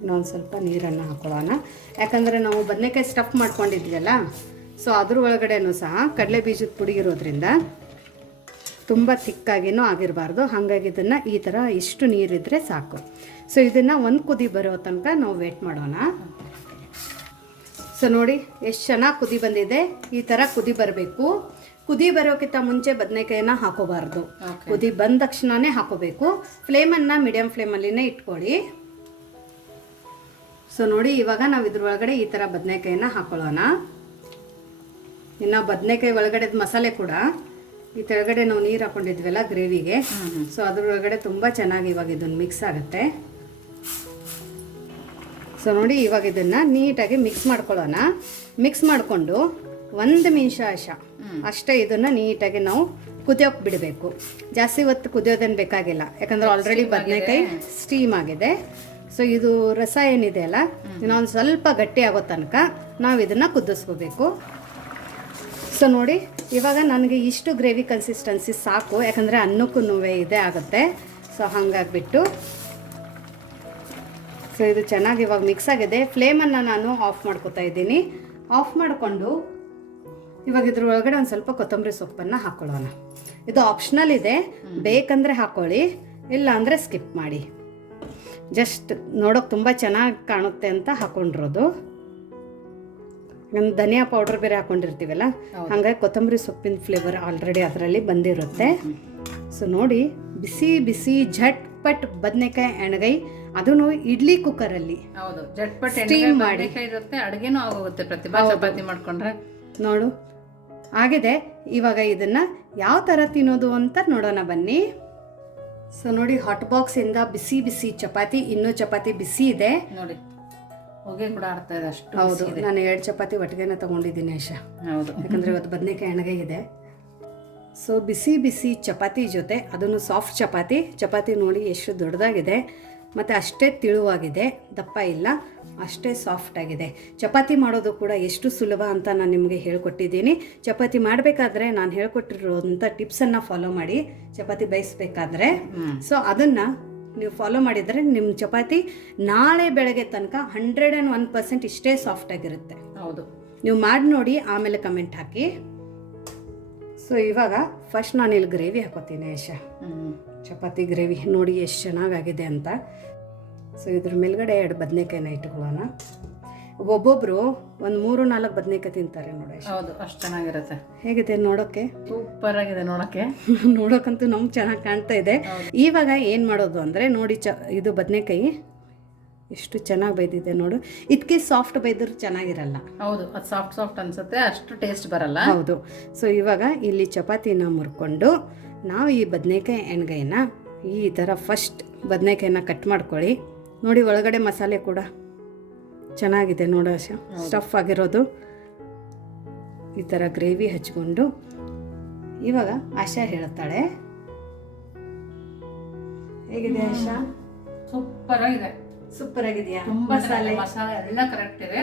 ಇನ್ನೊಂದು ಸ್ವಲ್ಪ ನೀರನ್ನು ಹಾಕೊಳ್ಳೋಣ. ಯಾಕಂದರೆ ನಾವು ಬದನೆಕಾಯಿ ಸ್ಟಫ್ ಮಾಡ್ಕೊಂಡಿದ್ವಲ್ಲ ಸೊ ಅದ್ರ ಒಳಗಡೆನೂ ಸಹ ಕಡಲೆ ಬೀಜದ ಪುಡಿ ಇರೋದ್ರಿಂದ ತುಂಬ ತಿಕ್ಕಾಗಿನೂ ಆಗಿರಬಾರ್ದು. ಹಾಗಾಗಿ ಇದನ್ನು ಈ ಥರ ಇಷ್ಟು ನೀರಿದ್ರೆ ಸಾಕು. ಸೊ ಇದನ್ನು ಒಂದು ಕುದಿ ಬರೋ ತನಕ ನಾವು ವೇಟ್ ಮಾಡೋಣ. ಸೊ ನೋಡಿ ಎಷ್ಟು ಚೆನ್ನಾಗಿ ಕುದಿ ಬಂದಿದೆ ಈ ಥರ ಕುದಿ ಬರಬೇಕು. ಕುದಿ ಬರೋಕ್ಕಿಂತ ಮುಂಚೆ ಬದನೆಕಾಯಿನ ಹಾಕೋಬಾರ್ದು. ಕುದಿ ಬಂದ ತಕ್ಷಣನೇ ಹಾಕೋಬೇಕು. ಫ್ಲೇಮನ್ನು ಮೀಡಿಯಮ್ ಫ್ಲೇಮಲ್ಲಿನೇ ಇಟ್ಕೊಳ್ಳಿ. ಸೊ ನೋಡಿ ಇವಾಗ ನಾವು ಇದ್ರ ಒಳಗಡೆ ಈ ಥರ ಬದನೆಕಾಯಿನ ಹಾಕೊಳ್ಳೋಣ. ಇನ್ನು ಬದನೆಕಾಯಿ ಒಳಗಡೆ ಮಸಾಲೆ ಕೂಡ ಈ ತೆಳಗಡೆ ನಾವು ನೀರು ಹಾಕೊಂಡಿದ್ವಲ್ಲ ಗ್ರೇವಿಗೆ. ಸೊ ಅದ್ರೊಳಗಡೆ ತುಂಬ ಚೆನ್ನಾಗಿ ಇವಾಗ ಇದನ್ನು ಮಿಕ್ಸ್ ಆಗುತ್ತೆ. ಸೊ ನೋಡಿ ಇವಾಗ ಇದನ್ನು ನೀಟಾಗಿ ಮಿಕ್ಸ್ ಮಾಡ್ಕೊಳ್ಳೋಣ. ಮಿಕ್ಸ್ ಮಾಡಿಕೊಂಡು ಒಂದು ನಿಮಿಷ ಆಶ ಅಷ್ಟೇ ಇದನ್ನು ನೀಟಾಗಿ ನಾವು ಕುದಿಯೋಕೆ ಬಿಡಬೇಕು. ಜಾಸ್ತಿ ಹೊತ್ತು ಕುದಿಯೋದೇನು ಬೇಕಾಗಿಲ್ಲ. ಯಾಕಂದ್ರೆ ಆಲ್ರೆಡಿ ಬದನೆಕಾಯಿ ಸ್ಟೀಮ್ ಆಗಿದೆ. ಸೊ ಇದು ರಸ ಏನಿದೆ ಅಲ್ಲ ಇನ್ನೊಂದು ಸ್ವಲ್ಪ ಗಟ್ಟಿ ಆಗೋ ತನಕ ನಾವು ಇದನ್ನು ಕುದಿಸ್ಕೋಬೇಕು. ಸೊ ನೋಡಿ ಇವಾಗ ನನಗೆ ಇಷ್ಟು ಗ್ರೇವಿ ಕನ್ಸಿಸ್ಟೆನ್ಸಿ ಸಾಕು. ಯಾಕಂದರೆ ಅನ್ನಕ್ಕೂ ಇದೇ ಆಗುತ್ತೆ. ಸೊ ಹಾಗಾಗ್ಬಿಟ್ಟು ಸೊ ಇದು ಚೆನ್ನಾಗಿ ಇವಾಗ ಮಿಕ್ಸ್ ಆಗಿದೆ. ಫ್ಲೇಮನ್ನು ನಾನು ಆಫ್ ಮಾಡ್ಕೊತಾ ಇದ್ದೀನಿ. ಆಫ್ ಮಾಡಿಕೊಂಡು ಇವಾಗ ಇದ್ರ ಒಳಗಡೆ ಒಂದು ಸ್ವಲ್ಪ ಕೊತ್ತಂಬರಿ ಸೊಪ್ಪನ್ನು ಹಾಕ್ಕೊಳ್ಳೋಣ ಇದು ಆಪ್ಷನಲ್ ಇದೆ. ಬೇಕಂದರೆ ಹಾಕ್ಕೊಳ್ಳಿ ಇಲ್ಲ ಅಂದರೆ ಸ್ಕಿಪ್ ಮಾಡಿ. ಜಸ್ಟ್ ನೋಡೋಕೆ ತುಂಬ ಚೆನ್ನಾಗಿ ಕಾಣುತ್ತೆ ಅಂತ ಹಾಕೊಂಡಿರೋದು. ನಮ್ಮ ಧನಿಯಾ ಪೌಡರ್ ಬೇರೆ ಹಾಕೊಂಡಿರ್ತೀವಲ್ಲ ಹಂಗಾಗಿ ಕೊತ್ತಂಬರಿ ಸೊಪ್ಪಿನ ಫ್ಲೇವರ್ ಆಲ್ರೆಡಿ ಅದರಲ್ಲಿ ಬಂದಿರುತ್ತೆ. ಸೊ ನೋಡಿ ಬಿಸಿ ಬಿಸಿ ಝಟ್ ಪಟ್ ಬದನೆಕಾಯಿ ಎಣ್ಗಾಯಿ ಅದನ್ನು ಇಡ್ಲಿ ಕುಕ್ಕರಲ್ಲಿ ಹೌದು ಜಟ್ಪಟ್ ಮಾಡಿ. ಇರುತ್ತೆ ಅಡುಗೆನೂ ಆಗೋಗುತ್ತೆ ಪ್ರತಿಭಾ ಚಪಾತಿ ಮಾಡ್ಕೊಂಡ್ರೆ. ನೋಡು. ಆಗಿದೆ ಇವಾಗ ಇದನ್ನು ಯಾವ ಥರ ತಿನ್ನೋದು ಅಂತ ನೋಡೋಣ ಬನ್ನಿ. ಸೊ ನೋಡಿ ಹಾಟ್ ಬಾಕ್ಸಿಂದ ಬಿಸಿ ಬಿಸಿ ಚಪಾತಿ ಇನ್ನೂ ಚಪಾತಿ ಬಿಸಿ ಇದೆ. ನೋಡಿ ಹೊಗೆ ಕೂಡ ಆಡ್ತಾ ಇದೆ ಅಷ್ಟು ಹೌದು ನಾನು ಎರಡು ಚಪಾತಿ ಒಟ್ಟಿಗೆನ ತಗೊಂಡಿದ್ದೀನಿ ಆಶಾ. ಹೌದು. ಯಾಕಂದರೆ ಇವತ್ತು ಬದನೆಕಾಯಿ ಎಣ್ಣಗೆ ಇದೆ. ಸೊ ಬಿಸಿ ಬಿಸಿ ಚಪಾತಿ ಜೊತೆ ಅದನ್ನು ಸಾಫ್ಟ್ ಚಪಾತಿ ಚಪಾತಿ ನೋಡಿ ಎಷ್ಟು ದೊಡ್ಡದಾಗಿದೆ. ಮತ್ತು ಅಷ್ಟೇ ತಿಳುವಾಗಿದೆ ದಪ್ಪ ಇಲ್ಲ ಅಷ್ಟೇ ಸಾಫ್ಟ್ ಆಗಿದೆ. ಚಪಾತಿ ಮಾಡೋದು ಕೂಡ ಎಷ್ಟು ಸುಲಭ ಅಂತ ನಾನು ನಿಮಗೆ ಹೇಳ್ಕೊಟ್ಟಿದ್ದೀನಿ. ಚಪಾತಿ ಮಾಡಬೇಕಾದ್ರೆ ನಾನು ಹೇಳ್ಕೊಟ್ಟಿರೋಂಥ ಟಿಪ್ಸನ್ನು ಫಾಲೋ ಮಾಡಿ ಚಪಾತಿ ಬೇಯಿಸ್ಬೇಕಾದ್ರೆ. ಸೊ ಅದನ್ನು ನೀವು ಫಾಲೋ ಮಾಡಿದರೆ ನಿಮ್ಮ ಚಪಾತಿ ನಾಳೆ ಬೆಳಗ್ಗೆ ತನಕ ಹಂಡ್ರೆಡ್ ಆ್ಯಂಡ್ ಒನ್ ಪರ್ಸೆಂಟ್ ಇಷ್ಟೇ ಸಾಫ್ಟ್ ಆಗಿರುತ್ತೆ. ಹೌದು. ನೀವು ಮಾಡಿ ನೋಡಿ ಆಮೇಲೆ ಕಮೆಂಟ್ ಹಾಕಿ. ಸೊ ಇವಾಗ ಫಸ್ಟ್ ನಾನು ಇಲ್ಲಿ ಗ್ರೇವಿ ಹಾಕೋತೀನಿ ಯಶ ಚಪಾತಿ ಗ್ರೇವಿ ನೋಡಿ ಎಷ್ಟು ಚೆನ್ನಾಗಾಗಿದೆ ಅಂತ. ಸೊ ಇದ್ರ ಮೇಲ್ಗಡೆ ಎರಡು ಬದನೆಕಾಯಿನ ಇಟ್ಕೊಳ್ಳೋಣ. ಒಬ್ಬೊಬ್ಬರು ಒಂದು ಮೂರು ನಾಲ್ಕು ಬದನೆಕಾಯಿ ತಿಂತಾರೆ ನೋಡಿ ಹೌದು ಅಷ್ಟು ಚೆನ್ನಾಗಿರುತ್ತೆ. ಹೇಗಿದೆ ನೋಡೋಕ್ಕೆ ಸೂಪರ್ ಆಗಿದೆ ನೋಡಕ್ಕೆ ನೋಡೋಕ್ಕಂತೂ ನಮ್ಗೆ ಚೆನ್ನಾಗಿ ಕಾಣ್ತಾ ಇದೆ. ಇವಾಗ ಏನು ಮಾಡೋದು ಅಂದರೆ ನೋಡಿ ಚ ಇದು ಬದನೆಕಾಯಿ. ಎಷ್ಟು ಚೆನ್ನಾಗಿ ಬೈದಿದೆ ನೋಡು. ಇದಕ್ಕೆ ಸಾಫ್ಟ್ ಬೈದ್ರೆ ಚೆನ್ನಾಗಿರಲ್ಲ. ಹೌದು ಅದು ಸಾಫ್ಟ್ ಸಾಫ್ಟ್ ಅನ್ಸುತ್ತೆ ಅಷ್ಟು ಟೇಸ್ಟ್ ಬರಲ್ಲ. ಹೌದು. ಸೊ ಇವಾಗ ಇಲ್ಲಿ ಚಪಾತಿನ ಮುರ್ಕೊಂಡು ನಾವು ಈ ಬದನೆಕಾಯಿ ಎಣ್ಗಾಯಿನ ಈ ಥರ ಫಸ್ಟ್ ಬದನೆಕಾಯಿನ ಕಟ್ ಮಾಡ್ಕೊಳ್ಳಿ. ನೋಡಿ ಒಳಗಡೆ ಮಸಾಲೆ ಕೂಡ ಚೆನ್ನಾಗಿದೆ ನೋಡೋ ಸ್ಟಫ್ ಆಗಿರೋದು. ಈ ಥರ ಗ್ರೇವಿ ಹಚ್ಕೊಂಡು ಇವಾಗ ಆಶಾ ಹೇಳ್ತಾಳೆ. ಹೇಗಿದೆ ಆಶಾ? ಸೂಪರ್ ಆಗಿದೆ ಸೂಪರ್ ಆಗಿದೆಯಾ? ತುಂಬಾ ಮಸಾಲೆ. ಮಸಾಲೆ ಎಲ್ಲ ಕರೆಕ್ಟ್ ಇದೆ.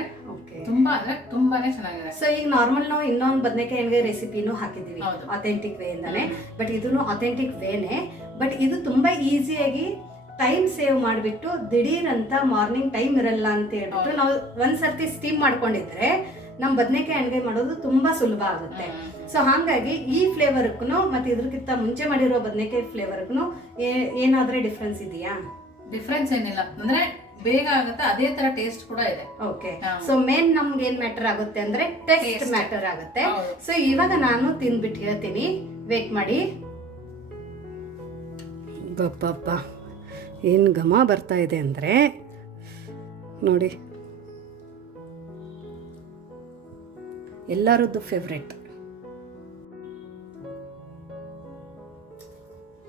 ತುಂಬಾ ಅಂದ್ರೆ ತುಂಬಾನೇ ಚೆನ್ನಾಗಿದೆ. ಸೊ ಈಗ ನಾರ್ಮಲ್ ನಾವು ಇನ್ನೊಂದು ಬದನೆಕಾಯಿ ಎಣ್ಗಾಯಿ ರೆಸಿಪಿನೂ ಹಾಕಿದ್ದೀವಿ. ಅಥೆಂಟಿಕ್ ವೇ ಇಂದಾನೆ. ಬಟ್ ಇದನ್ನು ಅಥೆಂಟಿಕ್ ವೇನೆ ಬಟ್ ಇದು ತುಂಬಾ ಈಸಿಯಾಗಿ ಟೈಮ್ ಸೇವ್ ಮಾಡಿಬಿಟ್ಟು ದಿಢೀರಂತ ಅಂತ ಮಾರ್ನಿಂಗ್ ಟೈಮ್ ಇರಲ್ಲ ಅಂತ ಹೇಳ್ಬಿಟ್ಟು ನಾವು ಒಂದ್ಸರ್ತಿ ಸ್ಟೀಮ್ ಮಾಡ್ಕೊಂಡಿದ್ರೆ ನಮ್ಮ ಬದನೆಕಾಯಿ ಅಣ್ಗೆ ಮಾಡೋದು ತುಂಬಾ ಸುಲಭ ಆಗುತ್ತೆ. ಸೊ ಹಾಗಾಗಿ ಈ ಫ್ಲೇವರ್ಗೂ ಮತ್ತೆ ಇದ್ರಕ್ಕಿಂತ ಮುಂಚೆ ಮಾಡಿರೋ ಬದನೆಕಾಯಿ ಫ್ಲೇವರ್ಗೂ ಏನಾದ್ರೆ ಡಿಫ್ರೆನ್ಸ್ ಇದೆಯಾ? ಡಿಫ್ರೆನ್ಸ್ ಏನಿಲ್ಲ. ಅಂದ್ರೆ ಬೇಗ ಆಗುತ್ತೆ ಅದೇ ತರ ಟೇಸ್ಟ್ ಕೂಡ ಇದೆ. ಓಕೆ. ಸೊ ಮೇನ್ ನಮ್ಗೆ ಏನ್ ಮ್ಯಾಟರ್ ಆಗುತ್ತೆ ಅಂದ್ರೆ ಟೇಸ್ಟ್. ಮ್ಯಾಟರ್ ಆಗುತ್ತೆ. ಸೊ ಇವಾಗ ನಾನು ತಿಂದ್ಬಿಟ್ಟು ಹೇಳ್ತೀನಿ. ವೇಟ್ ಮಾಡಿ. ಬಬ್ಬಬ್ಬ ಏನು ಘಮ ಬರ್ತಾ ಇದೆ ಅಂದರೆ ನೋಡಿ. ಎಲ್ಲರದ್ದು ಫೇವ್ರೆಟ್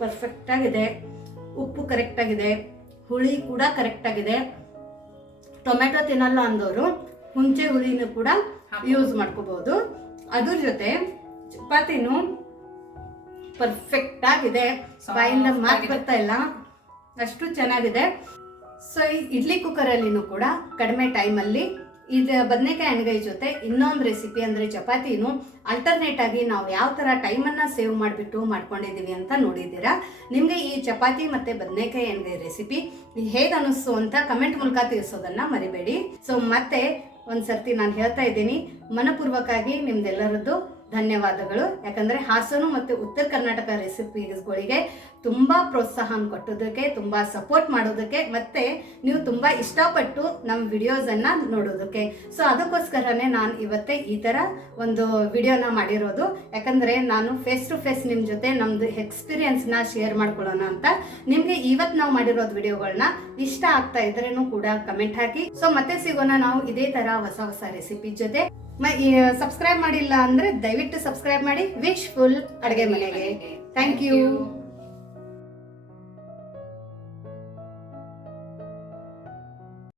ಪರ್ಫೆಕ್ಟ್ ಆಗಿದೆ. ಉಪ್ಪು ಕರೆಕ್ಟ್ ಆಗಿದೆ. ಹುಳಿ ಕೂಡ ಕರೆಕ್ಟಾಗಿದೆ ಟೊಮೆಟೊ ತಿನ್ನಲ್ಲ ಅಂದವರು ಹುಂಚೆ ಹುಳಿನೂ ಕೂಡ ಯೂಸ್ ಮಾಡ್ಕೋಬಹುದು ಅದ್ರ ಜೊತೆ ಚಪಾತಿನೂ ಪರ್ಫೆಕ್ಟ್ ಆಗಿದೆ. ಬಾಯಿಂದ ಮಾತು. ಬರ್ತಾ ಇಲ್ಲ. ಅಷ್ಟು ಚೆನ್ನಾಗಿದೆ. ಸೊ ಈ ಇಡ್ಲಿ ಕುಕ್ಕರಲ್ಲಿನೂ ಕೂಡ ಕಡಿಮೆ ಟೈಮಲ್ಲಿ ಇದು ಬದನೆಕಾಯಿ ಎಣ್ಗಾಯಿ ಜೊತೆ ಇನ್ನೊಂದು ರೆಸಿಪಿ ಅಂದರೆ ಚಪಾತಿನೂ. ಅಲ್ಟರ್ನೇಟ್ ಆಗಿ ನಾವು ಯಾವ ಥರ ಟೈಮನ್ನು ಸೇವ್ ಮಾಡಿಬಿಟ್ಟು ಮಾಡ್ಕೊಂಡಿದ್ದೀವಿ ಅಂತ ನೋಡಿದ್ದೀರಾ? ನಿಮಗೆ ಈ ಚಪಾತಿ ಮತ್ತು ಬದನೆಕಾಯಿ ಎಣ್ಗಾಯಿ ರೆಸಿಪಿ ಹೇಗೆ ಅನಿಸ್ತು ಅಂತ ಕಮೆಂಟ್ ಮೂಲಕ ತಿಳಿಸೋದನ್ನು ಮರಿಬೇಡಿ. ಸೊ ಮತ್ತೆ ಒಂದು ಸರ್ತಿ ನಾನು ಹೇಳ್ತಾ ಇದ್ದೀನಿ, ಮನಪೂರ್ವಕವಾಗಿ ನಿಮ್ದೆಲ್ಲರದ್ದು ಧನ್ಯವಾದಗಳು. ಯಾಕಂದರೆ ಹಾಸನ ಮತ್ತು ಉತ್ತರ ಕರ್ನಾಟಕ ರೆಸಿಪೀಸ್ಗಳಿಗೆ ತುಂಬ ಪ್ರೋತ್ಸಾಹ ಕೊಟ್ಟೋದಕ್ಕೆ, ತುಂಬ ಸಪೋರ್ಟ್ ಮಾಡೋದಕ್ಕೆ, ಮತ್ತು ನೀವು ತುಂಬ ಇಷ್ಟಪಟ್ಟು ನಮ್ಮ ವಿಡಿಯೋಸನ್ನು ನೋಡೋದಕ್ಕೆ. ಸೊ ಅದಕ್ಕೋಸ್ಕರನೇ ನಾನು ಇವತ್ತೇ ಈ ಥರ ಒಂದು ವಿಡಿಯೋನ ಮಾಡಿರೋದು. ಯಾಕಂದರೆ ನಾನು ಫೇಸ್ ಟು ಫೇಸ್ ನಿಮ್ಮ ಜೊತೆ ನಮ್ಮದು ಎಕ್ಸ್ಪೀರಿಯನ್ಸ್ನ ಶೇರ್ ಮಾಡ್ಕೊಳ್ಳೋಣ ಅಂತ. ನಿಮಗೆ ಇವತ್ತು ನಾವು ಮಾಡಿರೋದು ವಿಡಿಯೋಗಳನ್ನ ಇಷ್ಟ ಆಗ್ತಾ ಇದ್ರೇನು ಕೂಡ ಕಮೆಂಟ್ ಹಾಕಿ. ಸೊ ಮತ್ತೆ ಸಿಗೋಣ ನಾವು ಇದೇ ಥರ ಹೊಸ ಹೊಸ ರೆಸಿಪಿ ಜೊತೆ. ಸಬ್ಸ್ಕ್ರೈಬ್ ಮಾಡಿಲ್ಲ ಅಂದರೆ ದಯವಿಟ್ಟು ಸಬ್ಸ್ಕ್ರೈಬ್ ಮಾಡಿ. ವಿಶ್ ಫುಲ್ ಅಡುಗೆ ಮನೆಗೆ. Thank you